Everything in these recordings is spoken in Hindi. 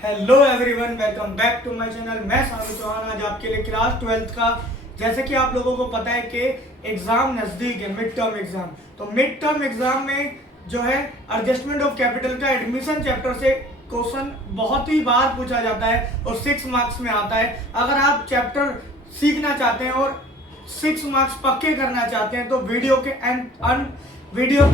Hello everyone, welcome back to my channel. मैं सानू चौहान आज आपके लिए क्लास 12th का, जैसे कि आप लोगों को पता है कि एग्जाम नजदीक है, मिड टर्म एग्जाम। तो मिड टर्म एग्जाम में जो है एडजस्टमेंट ऑफ कैपिटल का एडमिशन चैप्टर से क्वेश्चन बहुत ही बार पूछा जाता है और 6 मार्क्स में आता है। अगर आप चैप्टर सीखना चाहते हैं और 6 मार्क्स पक्के करना चाहते हैं तो वीडियो के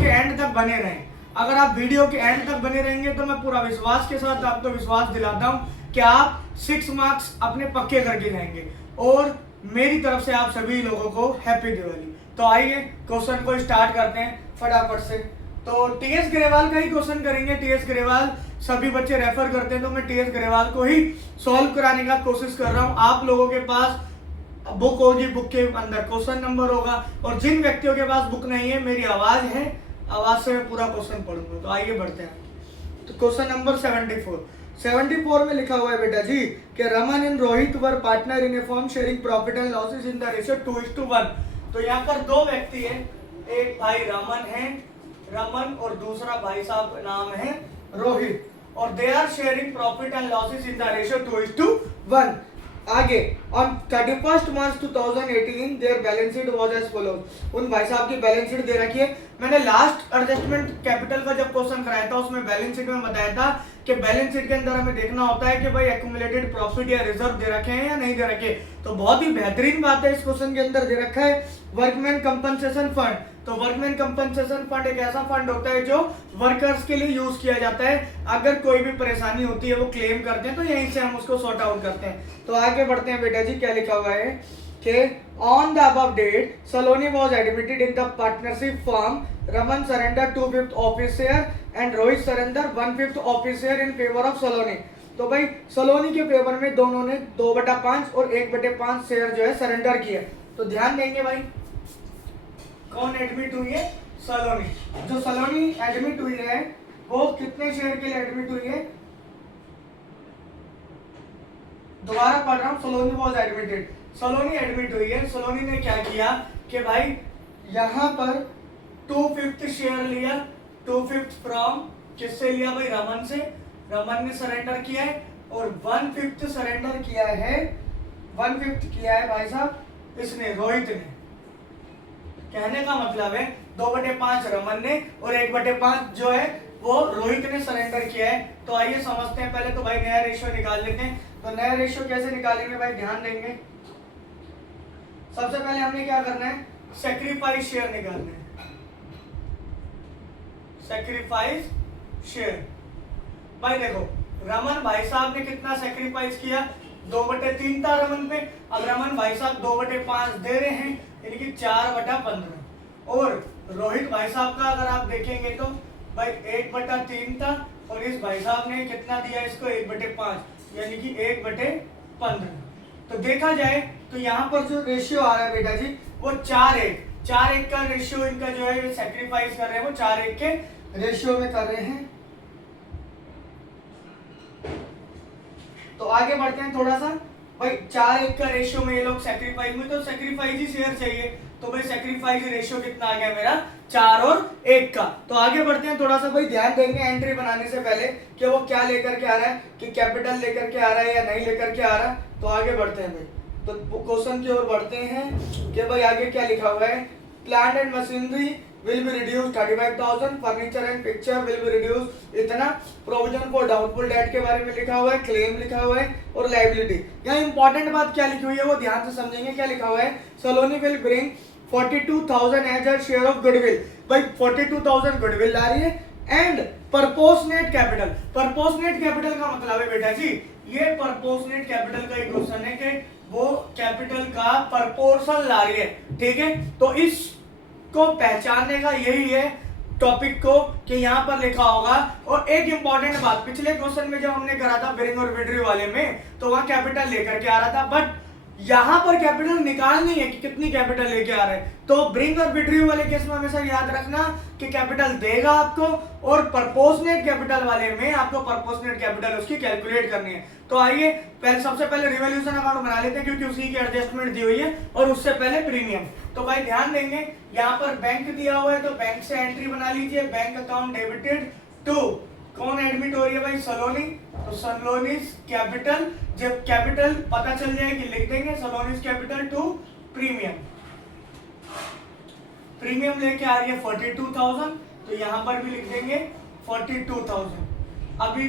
एंड तक बने रहें। अगर आप वीडियो के एंड तक बने रहेंगे तो मैं पूरा विश्वास के साथ आपको विश्वास दिलाता हूं कि आप 6 मार्क्स अपने पक्के करके जाएंगे। और मेरी तरफ से आप सभी लोगों को हैप्पी दिवाली। तो आइए क्वेश्चन को स्टार्ट करते हैं फटाफट से। तो टीएस ग्रेवाल का ही क्वेश्चन करेंगे। टीएस ग्रेवाल सभी बच्चे रेफर करते हैं तो मैं टीएस ग्रेवाल को ही सॉल्व कराने का कोशिश कर रहा हूँ। आप लोगों के पास बुक होगी, बुक के अंदर क्वेश्चन नंबर होगा, और जिन व्यक्तियों के पास बुक नहीं है, मेरी आवाज है, आवाज से मैं पूरा क्वेश्चन पढ़ूंगा। तो आइए बढ़ते हैं। तो क्वेश्चन नंबर 74 में लिखा हुआ है बेटा जी कि Raman and Rohit were partner in A firm sharing profit and losses in the ratio 2:1। तो यहाँ पर दो व्यक्ति हैं, एक भाई रमन और दूसरा भाई साहब का नाम है रोहित, और they are sharing profit and losses in the ratio 2:1। आगे on 31st March 2018 their balance sheet was as follows। उन भाई साहब की बैलेंस शीट दे रखी है। मैंने लास्ट एडजस्टमेंट कैपिटल का जब क्वेश्चन कराया था उसमें बैलेंस शीट में बताया था कि बैलेंस शीट के अंदर हमें देखना होता है कि भाई एक्यूमुलेटेड प्रॉफिट या रिजर्व दे रखे हैं या नहीं दे रखे। तो बहुत ही बेहतरीन बात है, इस क्वेश्चन के अंदर दे रखा है वर्कमैन कंपनसेशन फंड। तो वर्कमैन कंपनसेशन फंड एक ऐसा फंड होता है जो वर्कर्स के लिए यूज किया जाता है। अगर कोई भी परेशानी होती है, वो क्लेम करते हैं, तो यहीं से हम उसको सॉर्ट आउट करते हैं। तो आगे बढ़ते हैं बेटा जी, क्या लिखा हुआ है कि on the above date Saloni was admitted in the partnership firm. Raman surrender 2/5 of his share and Rohit surrender 1/5 of his share in favour of Saloni. तो भाई सलोनी के फेवर में दोनों ने 2/5 और 1/5 शेयर जो है सरेंडर किया। तो ध्यान देंगे भाई, कौन एडमिट हुई है? सलोनी। जो सलोनी एडमिट हुई है वो कितने शेयर के लिए एडमिट हुई है? दोबारा पढ़ रहा हूं, सलोनी वाज एडमिटेड। सलोनी एडमिट हुई है। सलोनी ने क्या किया कि भाई यहां पर 2/5 शेयर लिया। 2/5 फ्रॉम किससे लिया भाई? रमन से। रमन ने सरेंडर किया है और 1/5 सरेंडर किया है। 1/5 किया है भाई साहब इसने, रोहित ने। कहने का मतलब है 2/5 रमन ने और 1/5 जो है वो रोहित ने सरेंडर किया है। तो आइए समझते हैं। पहले तो भाई नया रेशियो निकाल लेते हैं। तो नया रेशियो कैसे निकालेंगे भाई? ध्यान देंगे। सबसे पहले हमने क्या करना है? सैक्रिफाइस शेयर निकालना है। Sacrifice share. भाई देखो, रमन भाई साहब ने कितना सैक्रिफाइस किया? 2/3 था रमन पे। अब रमन भाई साहब 2/5 दे रहे हैं, यानी कि 4/15। और रोहित भाई साहब का अगर आप देखेंगे तो भाई 1/3 था, और इस भाई साहब ने कितना दिया इसको? 1/5, यानी कि 1/15। तो देखा जाए तो यहाँ पर जो रेशियो आ रहा है बेटा जी वो 4:1 का रेशियो इनका जो है सैक्रिफाइस कर रहे हैं, वो 4:1 के रेशियो में कर रहे हैं। तो आगे बढ़ते हैं थोड़ा सा। भाई 4:1 का रेशियो में ये लोग सैक्रिफाइस में, तो सैक्रिफाइस ही शेयर चाहिए। तो भाई सैक्रिफाइस रेशियो कितना आ गया मेरा? 4 और 1 का। तो आगे बढ़ते हैं थोड़ा सा। भाई ध्यान देंगे एंट्री बनाने से पहले कि वो क्या लेकर के आ रहा है, कि कैपिटल लेकर के आ रहा है या नहीं लेकर के आ रहा। तो आगे बढ़ते हैं भाई, तो क्वेश्चन की ओर बढ़ते हैं कि भाई आगे क्या लिखा हुआ है। Plant and machinery will be reduced 35,000, furniture and picture will be reduced इतना। प्रोविजन फॉर डाउटफुल डेट के बारे में लिखा हुआ है, क्लेम लिखा हुआ है, और लायबिलिटी। यहाँ इंपॉर्टेंट बात क्या लिखी हुई है वो ध्यान से समझेंगे। क्या लिखा हुआ है? Saloni will bring 42,000 as a share of goodwill. भाई 42,000 गुडविल ला रही है। And proportionate capital. Proportionate capital का मतलब है बेटा जी, ये परपोर्शनेट कैपिटल का एक क्वेश्चन है कि वो कैपिटल का परपोर्शन ला रही है। ठीक है, तो इस को पहचानने का यही है टॉपिक को, कि यहाँ पर लिखा होगा। और एक इंपॉर्टेंट बात, पिछले क्वेश्चन में जब हमने करा था ब्रिंग और विड्री वाले में, तो वहां कैपिटल लेकर के आ रहा था, बट यहाँ पर कैपिटल निकालनी है कि कितनी कैपिटल लेके आ रहे हैं। तो ब्रिंग और विड्री वाले केस में हमेशा याद रखना कि कैपिटल देगा आपको, और परपोर्शनेट कैपिटल वाले में आपको परपोर्शनेट कैपिटल उसकी कैलकुलेट करनी है। तो आइए सबसे पहले रिवॉल्यूशन अकाउंट बना लेते हैं, क्योंकि उसी की एडजस्टमेंट दी हुई है, और उससे पहले प्रीमियम। तो भाई ध्यान देंगे, यहाँ पर बैंक दिया हुआ है तो बैंक से एंट्री बना लीजिए। बैंक अकाउंट डेबिटेड टू, कौन एडमिट हो रही है भाई? सलोनी। तो सलोनीज कैपिटल, जब कैपिटल पता चल जाएगी लिख देंगे Saloni's capital to premium. Premium लेके आ रही है 42,000, तो यहां पर भी लिख देंगे 42,000। अभी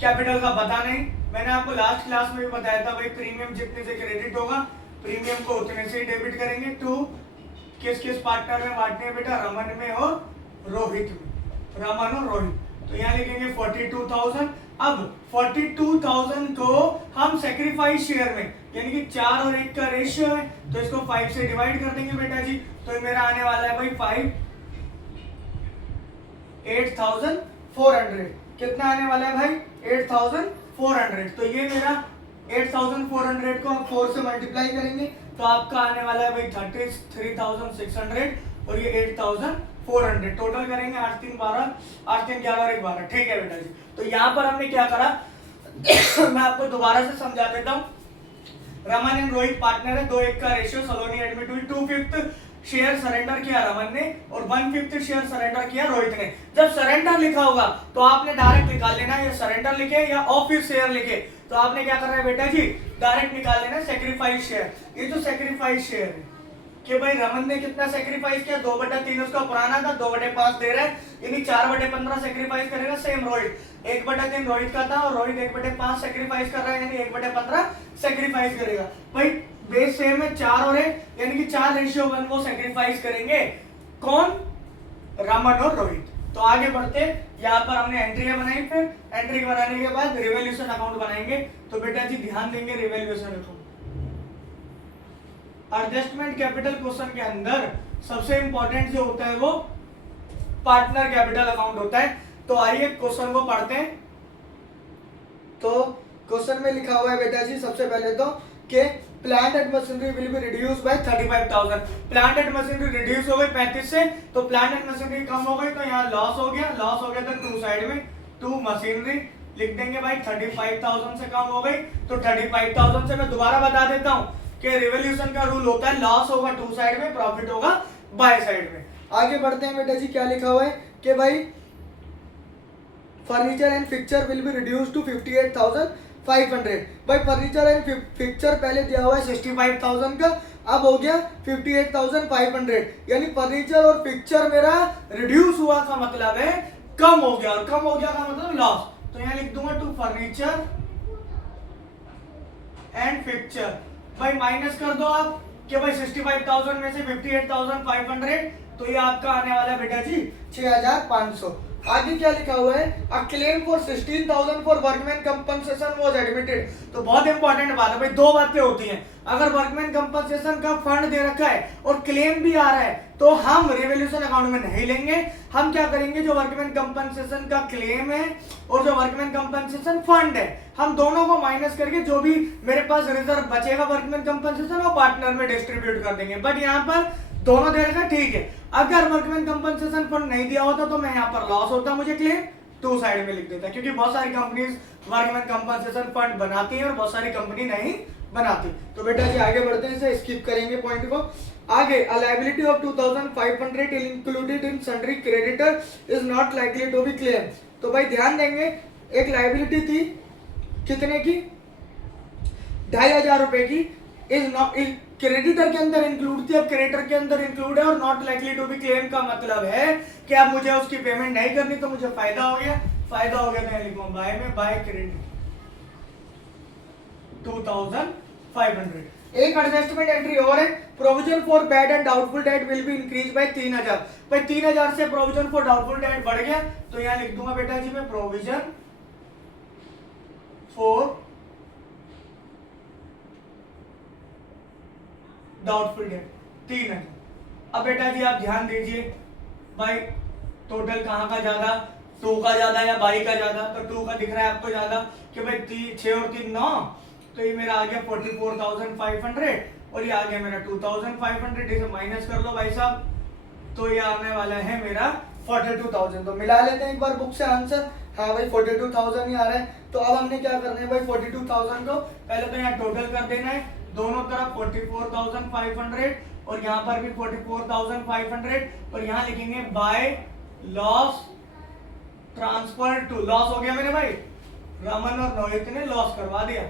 कैपिटल का पता नहीं, मैंने आपको लास्ट क्लास में भी बताया था भाई प्रीमियम जितने से क्रेडिट होगा प्रीमियम को उतने से ही डेबिट करेंगे। टू किस किस पार्टनर में बांटने हैं बेटा, रमन में और रोहित में, रमन और रोहित। तो यहाँ लिखेंगे 42,000। अब 42,000 को हम सेक्रीफाइस शेयर में, यानी कि 4 और 1 का रेशियो है, तो इसको 5 से डिवाइड कर देंगे बेटा जी। तो मेरा आने वाला है भाई 8,400। कितना आने वाला है भाई 8,400। तो ये मेरा 8,400 को आप 4 से मल्टीप्लाई करेंगे तो आपका आने वाला है भाई 33,600 और ये 8,400। टोटल करेंगे 8 3 12, 8 3 11 और 1 12। ठीक है बेटा जी। तो यहाँ पर हमने क्या करा मैं आपको दोबारा से समझा देता हूँ। रमन एंड रोहित पार्टनर है, 2-1 का रेशियो, सलोनी एडमिट हुई, 2/5 शेयर सरेंडर किया रमन ने और 1/5 शेयर सरेंडर किया रोहित ने। जब सरेंडर लिखा होगा तो आपने डायरेक्ट निकाल लेना, या सरेंडर लिखे या ऑफिस शेयर लिखे, तो आपने क्या करना है बेटा जी, डायरेक्ट निकाल लेना सेक्रीफाइस शेयर। ये जो सेक्रीफाइस शेयर है कि भाई रमन ने कितना सेक्रीफाइस किया, 2/3 उसका पुराना था, 2/5 दे रहा है, यानी 4/15 सेक्रीफाइस करेगा। सेम रोहित 1/3 रोहित का था और रोहित 1/5 सेक्रीफाइस कर रहा है, यानी 1/15 सेक्रीफाइस करेगा। भाई बेस सेम है 4 और 1, यानी कि 4:1 वो सेक्रीफाइस करेंगे। कौन, रमन और रोहित। तो आगे बढ़ते, यहाँ पर हमने एंट्रियां बनाई, फिर एंट्री बनाने के बाद रिवैल्यूएशन अकाउंट बनाएंगे। तो बेटा जी ध्यान देंगे revaluation account. Adjustment capital question के अंदर सबसे इंपॉर्टेंट जो होता है वो पार्टनर कैपिटल अकाउंट होता है। तो आइए क्वेश्चन को पढ़ते हैं। तो क्वेश्चन में लिखा हुआ है बेटा जी सबसे पहले तो कि plant and machinery will be reduce by 35,000। Plant and machinery reduce हो गई 35 से, तो प्लांट एंड मशीनरी कम हो गई, तो यहाँ लॉस हो गया, लॉस हो गया तो 2 साइड में 2 मशीनरी लिख देंगे भाई 35,000 से कम हो गई। तो 35,000 से मैं दोबारा बता देता हूँ कि रिवॉल्यूशन का रूल होता है लॉस होगा 2 साइड में, प्रॉफिट होगा बाय साइड में। आगे बढ़ते हैं बेटा जी, क्या लिखा हुआ है कि भाई furniture and fixture will be reduce to 58,500। भाई फर्नीचर एंड फिक्चर पहले दिया हुआ है 65,000 का, अब हो गया 58,500, यानी फर्नीचर और फिक्चर मेरा रिड्यूस हुआ का मतलब है कम हो गया, और कम हो गया का मतलब लॉस। तो यहाँ लिख दूंगा टू फर्नीचर एंड फिक्चर। भाई माइनस कर दो आप कि भाई 65,000 में से 58,500, तो ये आपका आने वाला है बेटा जी 6,500। आगे क्या लिखा हुआ है, a claim for 16,000 for workman compensation was admitted. तो बहुत इंपॉर्टेंट बात है भाई, दो बातें होती हैं। अगर वर्कमैन कंपनसेशन का फंड दे रखा है और क्लेम भी आ रहा है तो हम रिवॉल्यूशन अकाउंट में नहीं लेंगे। हम क्या करेंगे, जो वर्कमैन कंपनसेशन का क्लेम है और जो वर्कमैन कंपनसेशन फंड है, हम दोनों को माइनस करके जो भी मेरे पास रिजर्व बचेगा वर्कमैन कंपनसेशन वो पार्टनर में डिस्ट्रीब्यूट कर देंगे। बट यहाँ पर दोनों दे रखा है, ठीक है। अगर वर्कमैन कंपनसेशन फंड नहीं दिया होता तो मैं यहाँ पर लॉस होता, मुझे क्लेम 2 साइड में लिख देता, क्योंकि बहुत सारी कंपनीज वर्कमैन कंपनसेशन फंड बनाती हैं और बहुत सारी कंपनी नहीं बनाती। तो बेटा जी आगे बढ़ते हैं, इसे स्किप करेंगे पॉइंट को। आगे, a liability of 2,500 included in sundry creditor is not likely to be claim. तो भाई ध्यान देंगे, एक लायबिलिटी थी कितने की, 2,500 रुपए की, इज नॉट क्रेडिटर के अंदर इंक्लूड थी, अब क्रेडिटर के अंदर इंक्लूड है, और not likely to be claim का मतलब है कि अब मुझे उसकी पेमेंट नहीं करनी, तो मुझे फायदा हो गया। फायदा हो गया तो लिखूंगा बाय में, बाय क्रेडिट 2,500। एक एडजस्टमेंट एंट्री और है, provision for bad and doubtful debt will be increase by 3,000। भाई 3,000 से प्रोविजन फॉर डाउटफुल डेट बढ़ गया, तो यहाँ लिख दूंगा बेटा जी मैं प्रोविजन फॉर डाउटफुल डेट 3,000। अब बेटा जी आप ध्यान दीजिए, भाई टोटल कहाँ का ज्यादा, 2 का ज्यादा या बाई का ज्यादा, तो 2 का दिख रहा है आपको ज्यादा कि भाई 6 और 3 9, तो ये मेरा आ गया 44,500 और ये आ गया मेरा 2,500। इसे माइनस कर लो भाई साहब, तो ये आने वाला है मेरा 42,000। तो मिला लेते हैं एक बार बुक से आंसर। हाँ भाई 42,000 ही आ रहा है। तो अब हमने क्या करना है भाई, 42,000 को पहले तो यहाँ टोटल कर देना है, दोनों तरफ 44,500 और यहाँ पर भी 44,500, और यहाँ लिखेंगे by loss transfer to, loss हो गया मेरे भाई, रमन और रोहित ने लॉस करवा दिया।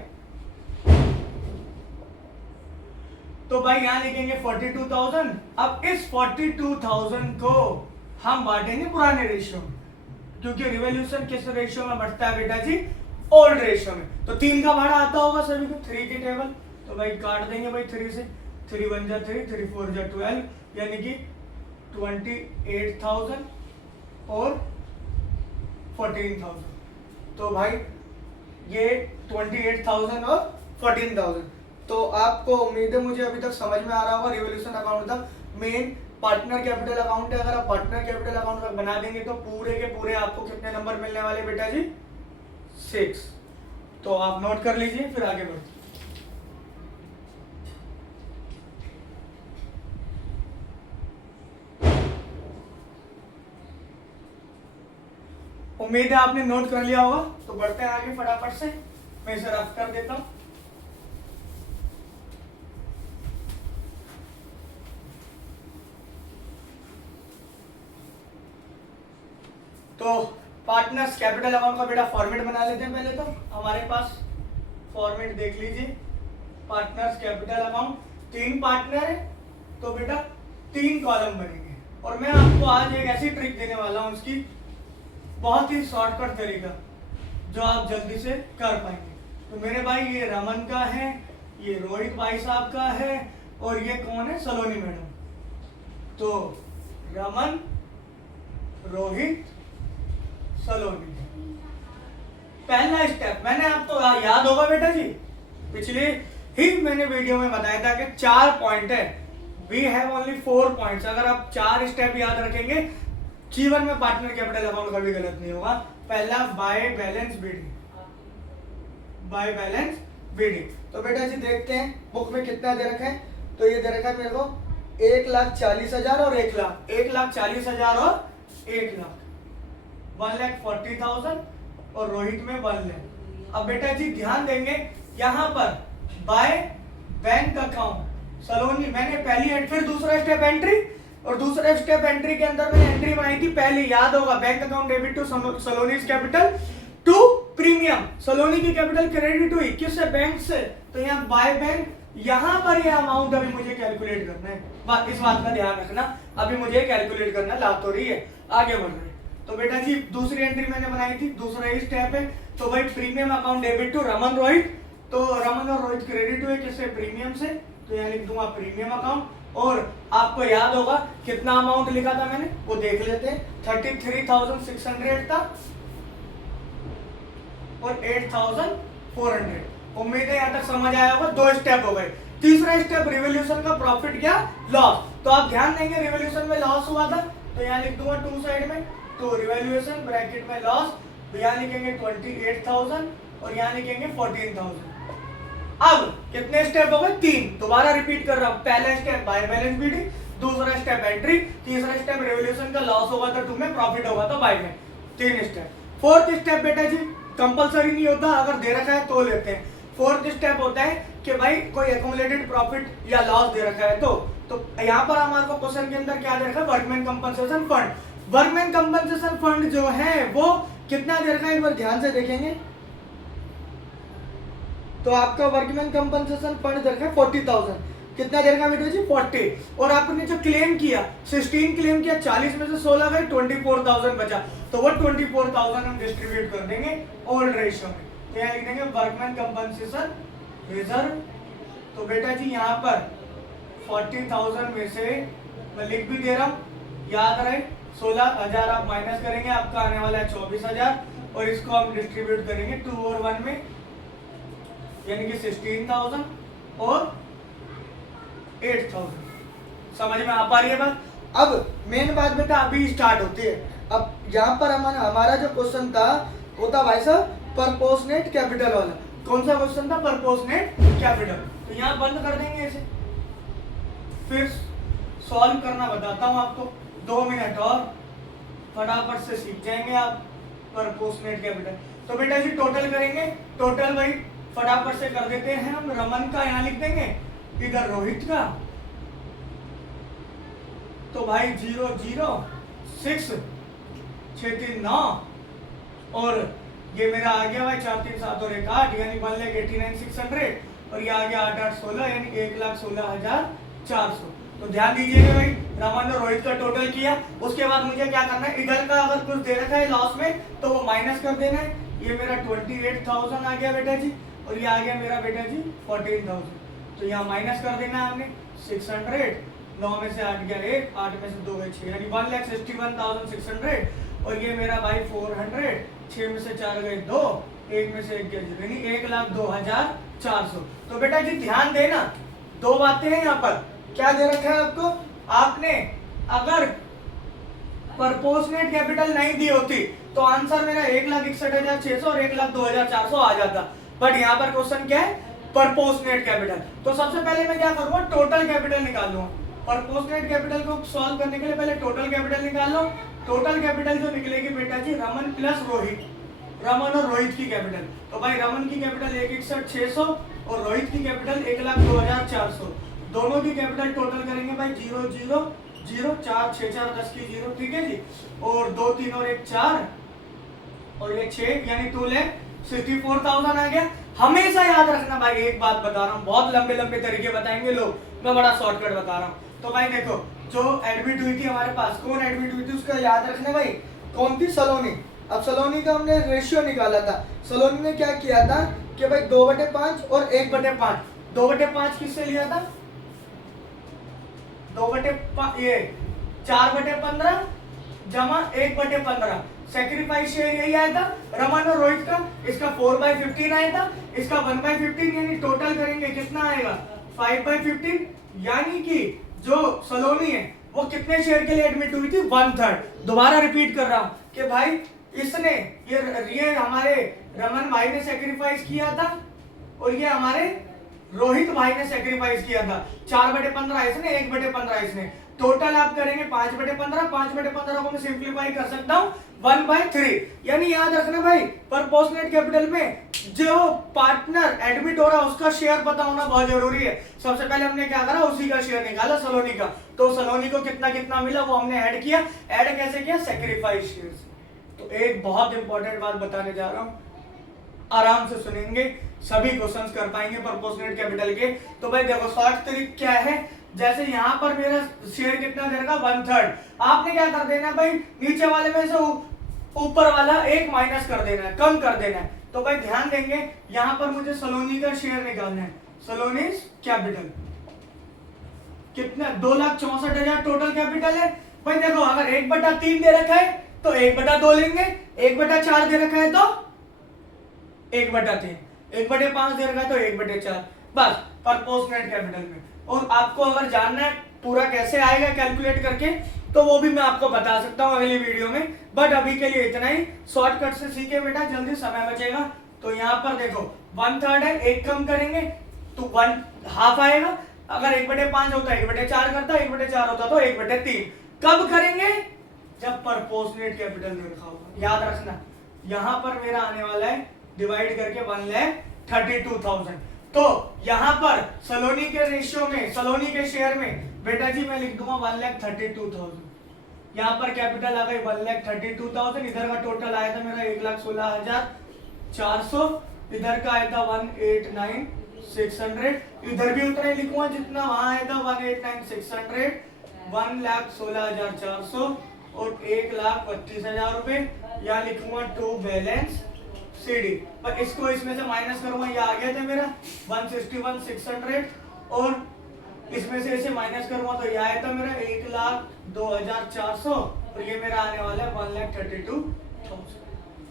तो भाई यहां लिखेंगे 42,000। अब इस 42,000 को हम बांटेंगे पुराने रेशियो में, क्योंकि रिवॉल्यूशन किस रेशियो में बढ़ता है बेटा जी? ओल्ड रेशियो में। तो 3 का भाड़ा आता होगा सभी को, 3 की टेबल, तो भाई काट देंगे भाई 3 से, 3 1 जा 3, 3 4 जा 12, यानी कि 28,000 और 14,000। तो भाई ये 28,000 और 14,000। तो आपको उम्मीद है मुझे अभी तक समझ में आ रहा होगा रिवॉल्यूशन अकाउंट का मेन पार्टनर कैपिटल अकाउंट है। अगर आप पार्टनर कैपिटल अकाउंट बना देंगे तो पूरे के पूरे आपको कितने नंबर मिलने वाले बेटा जी? 6। तो आप नोट कर लीजिए, फिर आगे बढ़ते। उम्मीद है आपने नोट कर लिया होगा। तो बढ़ते हैं आगे फटाफट से, मैं इसे रफ कर देता हूं। तो पार्टनर्स कैपिटल अकाउंट का बेटा फॉर्मेट बना लेते हैं। पहले तो हमारे पास फॉर्मेट देख लीजिए। पार्टनर्स कैपिटल अकाउंट, 3 पार्टनर है तो बेटा 3 कॉलम बनेंगे। और मैं आपको आज एक ऐसी ट्रिक देने वाला हूं, उसकी बहुत ही शॉर्टकट तरीका जो आप जल्दी से कर पाएंगे। तो मेरे भाई ये रमन का है, ये रोहित भाई साहब का है, और ये कौन है? सलोनी मैडम। तो रमन, रोहित, सलोनी। पहला स्टेप मैंने आपको याद होगा बेटा जी, पिछले ही मैंने वीडियो में बताया था कि 4 पॉइंट है। We have only 4 points. अगर आप 4 स्टेप याद रखेंगे, जीवन में पार्टनर कैपिटल अकाउंट कभी गलत नहीं होगा। पहला by balance BD, by balance BD. तो बेटा जी देखते हैं बुक में कितना दे रखा है। तो ये दे रखा है मेरे को 1,40,000 और 1 लाख, 1,40,000 और 1 लाख, 1,40,000 और रोहित में 1 लाख। अब बेटा जी ध्यान देंगे यहाँ पर बाय बैंक अकाउंट सलोनी, मैंने पहली फिर दूसरा स्टेप एंट्री, और दूसरे स्टेप एंट्री के अंदर मैंने एंट्री बनाई थी पहली, याद होगा, bank account debit to Saloni's capital to premium. Saloni की कैपिटल क्रेडिट हुई किससे? बैंक से। तो यहाँ बाय बैंक, यहाँ पर यह अमाउंट अभी मुझे कैलकुलेट करना है, इस बात का ध्यान रखना, अभी मुझे कैलकुलेट करना, लाभ तो रही है, आगे बढ़ रहे। तो बेटा जी दूसरी एंट्री मैंने बनाई थी, दूसरा ही स्टेप है। तो भाई premium account debit to Raman Rohit, तो रमन और रोहित क्रेडिट हुए किससे? प्रीमियम से। तो यहाँ लिख दूंगा प्रीमियम अकाउंट। और आपको याद होगा कितना अमाउंट लिखा था मैंने, वो देख लेते हैं। 33,600 था और 8,400। उम्मीद है यहाँ तक समझ आया होगा। 2 स्टेप हो गए। तीसरा स्टेप रिवॉल्यूशन का प्रॉफिट क्या? लॉस। तो आप ध्यान देंगे रिवॉल्यूशन में लॉस हुआ था, तो यहाँ लिख दूंगा 2 साइड में। तो रिवॉल्यूशन ब्रैकेट में लॉस, तो यहाँ लिखेंगे 28,000 और यहाँ लिखेंगे 14,000। अब कितने स्टेप हो गए? 3। दोबारा रिपीट कर रहा हूं। पहला स्टेप बाय बैलेंस बीडी, दूसरा स्टेप एंट्री, तीसरा स्टेप रिवॉल्यूशन का लॉस होगा तो 2 में, प्रॉफिट होगा तो बाय में। 3 स्टेप। 4th स्टेप बेटा जी कंपलसरी नहीं होता, अगर दे रखा है तो लेते हैं। 4th स्टेप होता है कि भाई कोई एक्यूमुलेटेड प्रॉफिट या लॉस दे रखा है तो यहाँ पर हमारे को क्वेश्चन के अंदर क्या दे रखा है? Workman compensation fund. Workman compensation fund जो है वो कितना दे रखा है, एक बार ध्यान से देखेंगे तो आपका वर्कमैन कंपनसेशन फंड दे रखा है 40,000। कितना दे रखा है बेटा जी? 40। और आपने जो क्लेम किया 16 क्लेम किया, 40 में से 16 गए, 24,000 बचा। तो वो 24,000 हम डिस्ट्रीब्यूट कर देंगे ओल्ड रेशियो में। तो यहाँ लिख देंगे वर्कमैन कंपनसेशन रिजर्व। तो बेटा जी यहाँ पर 40,000 में से मैं लिख भी दे रहा हूँ, याद रहे 16,000 आप माइनस करेंगे, आपका आने वाला है 24,000, और इसको हम डिस्ट्रीब्यूट करेंगे 2 और 1 में, यानी कि 16,000 और 8,000। समझ में आ पा रही है बात? अब मेन बात बेटा अभी स्टार्ट होती है। अब यहाँ पर हमारा जो क्वेश्चन था वो था भाई साहब परपोर्शनेट कैपिटल वाला। कौन सा क्वेश्चन था? परपोर्शनेट कैपिटल। तो यहाँ बंद कर देंगे इसे, फिर सॉल्व करना बताता हूँ आपको, 2 मिनट और फटाफट से सीख जाएंगे आप परपोर्शनेट कैपिटल। तो बेटा जी टोटल करेंगे, टोटल भाई फटाफट से कर देते हैं हम। रमन का यहाँ लिख देंगे, इधर रोहित का, तो भाई 0 0 6 6 3 9 और ये मेरा आ गया भाई 4 3 7 और 1 8 यानी 1,89,600 और ये आ गया 8 8 16 यानी 1,16,400। तो ध्यान दीजिएगा भाई, रमन और रोहित का टोटल किया। उसके बाद मुझे क्या करना है, इधर का अगर कुछ दे रखा है लॉस में तो वो माइनस कर देना है। ये मेरा 28,000 आ गया बेटा जी और ये आ गया मेरा बेटा जी 14,000। तो यहाँ माइनस कर देना है आपने 600, 9 में से 8 गया 1, 8 में से 2 गए 6 यानी 1,61,600 और ये मेरा भाई 400, 6 में से 4 गए 2, 1 में से 1 गया 0 यानी 1,02,400। तो बेटा जी ध्यान देना, दो बातें हैं यहाँ पर। क्या दे रखा है आपको, आपने अगर प्रपोर्शनेट कैपिटल नहीं दी होती तो आंसर मेरा 1,61,600 और 1,02,400 आ जाता। बट यहाँ पर क्वेश्चन क्या है, प्रपोर्शनेट कैपिटल। तो सबसे पहले मैं क्या करूंगा, टोटल कैपिटल निकाल लूंगा। प्रपोर्शनेट कैपिटल को सॉल्व करने के लिए पहले टोटल कैपिटल निकाल लो। टोटल कैपिटल जो निकलेगी बेटा जी रमन प्लस रोहित, रमन और रोहित की कैपिटल। तो भाई रमन की कैपिटल 1,61,600 और रोहित की कैपिटल 1,02,400। दोनों की कैपिटल टोटल करेंगे भाई 0 0 0 4 6 4 10 की 0, ठीक है जी। और 2 3 और 1 4 और ये 6 यानी 2,64,000 आ गया। हमेशा याद रखना भाई, एक बात बता रहा हूँ, बहुत लंबे लंबे तरीके बताएंगे लोग, मैं बड़ा शॉर्टकट बता रहा हूँ। तो भाई देखो, जो एडमिट हुई थी हमारे पास, कौन एडमिट हुई थी उसका याद रखना भाई, कौन थी, सलोनी। अब सलोनी का हमने रेशियो निकाला था। सलोनी ने क्या किया था कि भाई 2/5 और 1/5। 2/5 किससे लिया था, 2/5 ये 4/15 जमा 1/15। सेक्रीफाइस शेयर यही आया था रमन और रोहित का। इसका 4/15 आया था, इसका 1/15 यानी टोटल करेंगे कितना आएगा 5/15। यानी कि जो सलोनी है वो कितने शेयर के लिए एडमिट हुई थी, 1/3। दोबारा रिपीट कर रहा हूं कि भाई इसने ये हमारे रमन भाई ने सेक्रीफाइस किया था और ये हमारे रोहित भाई ने सेक्रीफाइस किया था। 4/15 इसने, 1/15 इसने। टोटल आप करेंगे 5/15। 5/15 को मैं सिंप्लीफाई कर सकता हूँ 1/3। यानी याद रखना भाई, प्रपोर्शनेट कैपिटल में जो पार्टनर एडमिट हो रहा है उसका शेयर पता होना बहुत जरूरी है। सबसे पहले हमने क्या करा, उसी का शेयर निकाला, सलोनी का। तो सलोनी को कितना कितना मिला वो हमने ऐड किया। ऐड कैसे किया, सेक्रीफाइस शेयर। तो एक बहुत इंपॉर्टेंट बात बताने जा रहा हूँ, आराम से सुनेंगे, सभी क्वेश्चंस कर पाएंगे प्रपोर्शनेट कैपिटल के। तो भाई देखो शॉर्ट ट्रिक क्या है, जैसे यहाँ पर मेरा शेयर कितना दे रखा 1/3, आपने क्या कर देना है भाई, नीचे वाले में से ऊपर वाला 1 माइनस कर देना है, कम कर देना है। तो भाई ध्यान देंगे, यहाँ पर मुझे सलोनी का शेयर निकालना है। सलोनीज कैपिटल कितना, 2,64,000 टोटल कैपिटल है। भाई देखो अगर 1/3 दे रखा है तो 1/2 लेंगे, 1/4 दे रखा है तो 1/3, 1/5 दे रखा है तो 1/4, बस प्रपोर्शनेट कैपिटल में। और आपको अगर जानना है पूरा कैसे आएगा कैलकुलेट करके तो वो भी मैं आपको बता सकता हूँ अगली वीडियो में। बट अभी के लिए इतना ही, शॉर्टकट से सीखे बेटा, जल्दी समय बचेगा। तो यहाँ पर देखो 1/3 है, 1 कम करेंगे तो 1/2 आएगा। अगर 1/5 होता 1/4 करता, 1/4 होता तो 1/3। कब करेंगे, जब प्रपोर्शनेट कैपिटल दे रखा होगा। याद रखना, यहाँ पर मेरा आने वाला है डिवाइड करके 1,32,000। तो यहाँ पर सलोनी के रेशियो में, सलोनी के शेयर में बेटा जी मैं लिख दूंगा 1,32,000। यहाँ पर कैपिटल आ गई 1,32,000। इधर का टोटल आया था मेरा 1,16,400। इधर का आया था 1,89,600। इधर भी उतना ही लिखूंगा जितना वहां आया था 1,89,600, 1,16,400 और 1,32,000 रुपए। यहाँ लिखूंगा टू बैलेंस सीडी, पर इसको इसमें से माइनस करूंगा, ये आ गया था मेरा 161,600 और इसमें से इसे माइनस करूंगा तो ये आया था मेरा 1,02,400 और ये मेरा आने वाला है 1,32,000।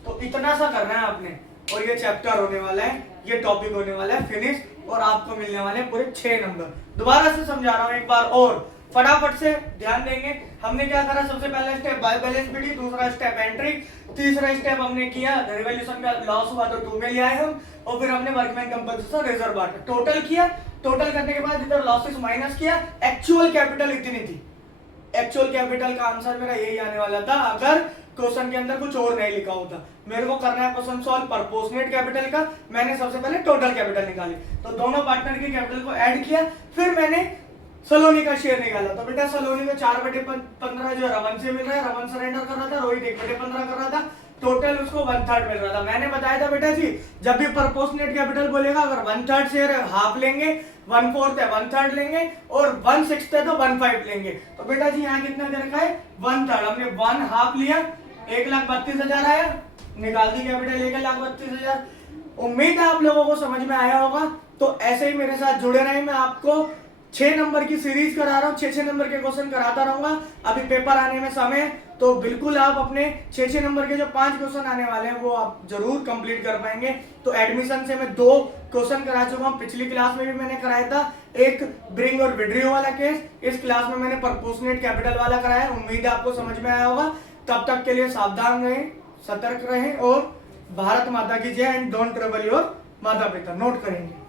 तो इतना सा करना है आपने और ये चैप्टर होने वाला है, ये टॉपिक होने वाला है फिनिश और आपको मिलने वाले हैं पूरे 6 नंबर। दोबारा से समझा रहा हूं एक बार और, फटाफट से ध्यान देंगे। हमने क्या करा, सबसे पहला स्टेप बाय बैलेंस बीडी, दूसरा स्टेप एंट्री, तीसरा स्टेप हमने किया रिवॉल्यूशन का लॉस हुआ तो 2 में लिया है हम, और फिर हमने वर्कमैन कंपनसेशन रिजर्व बांटा, टोटल किया। टोटल करने के बाद इधर लॉसेस माइनस किया, एक्चुअल कैपिटल इतनी थी। एक्चुअल कैपिटल का आंसर मेरा यही आने वाला था अगर क्वेश्चन के अंदर कुछ और नहीं लिखा होता। मेरे को करना है क्वेश्चन सॉल्व प्रपोर्शनेट कैपिटल का, मैंने सबसे पहले टोटल कैपिटल निकाली, तो दोनों पार्टनर की कैपिटल को ऐड किया, फिर मैंने सलोनी का शेयर निकाला। तो बेटा सलोनी को 4/15 जो रमन से मिल रहा है, रमन सरेंडर कर रहा था, रोहित 1/15 कर रहा था। टोटल उसको 1/3 मिल रहा था। मैंने बताया था बेटा जी, जब भी प्रोपोर्शनेट कैपिटल बोलेगा अगर 1/3 से हाफ लेंगे, 1/4 है 1/3 लेंगे और 1/6 है तो 1/5 लेंगे। तो बेटा जी यहाँ कितना दे रखा है 1/3, हमने 1/2 लिया, 1,32,000 आया, निकाल दी कैपिटल 1,32,000। उम्मीद है आप लोगों को समझ में आया होगा। तो ऐसे ही मेरे साथ जुड़े रहे, मैं आपको 6 नंबर की सीरीज करा रहा हूँ, 6 नंबर के क्वेश्चन कराता रहूंगा। अभी पेपर आने में समय है, तो बिल्कुल आप अपने 6 नंबर के जो 5 क्वेश्चन आने वाले हैं वो आप जरूर कंप्लीट कर पाएंगे। तो एडमिशन से मैं 2 क्वेश्चन करा चुका हूँ, पिछली क्लास में भी मैंने कराया था, एक ब्रिंग और विड्रियो वाला केस, इस क्लास में मैंने प्रोपोर्शनेट कैपिटल वाला कराया। उम्मीद है आपको समझ में आया होगा। तब तक के लिए सावधान रहें, सतर्क रहें और भारत माता की जय एंड डोंट ट्रबल योर माता पिता। नोट करेंगे।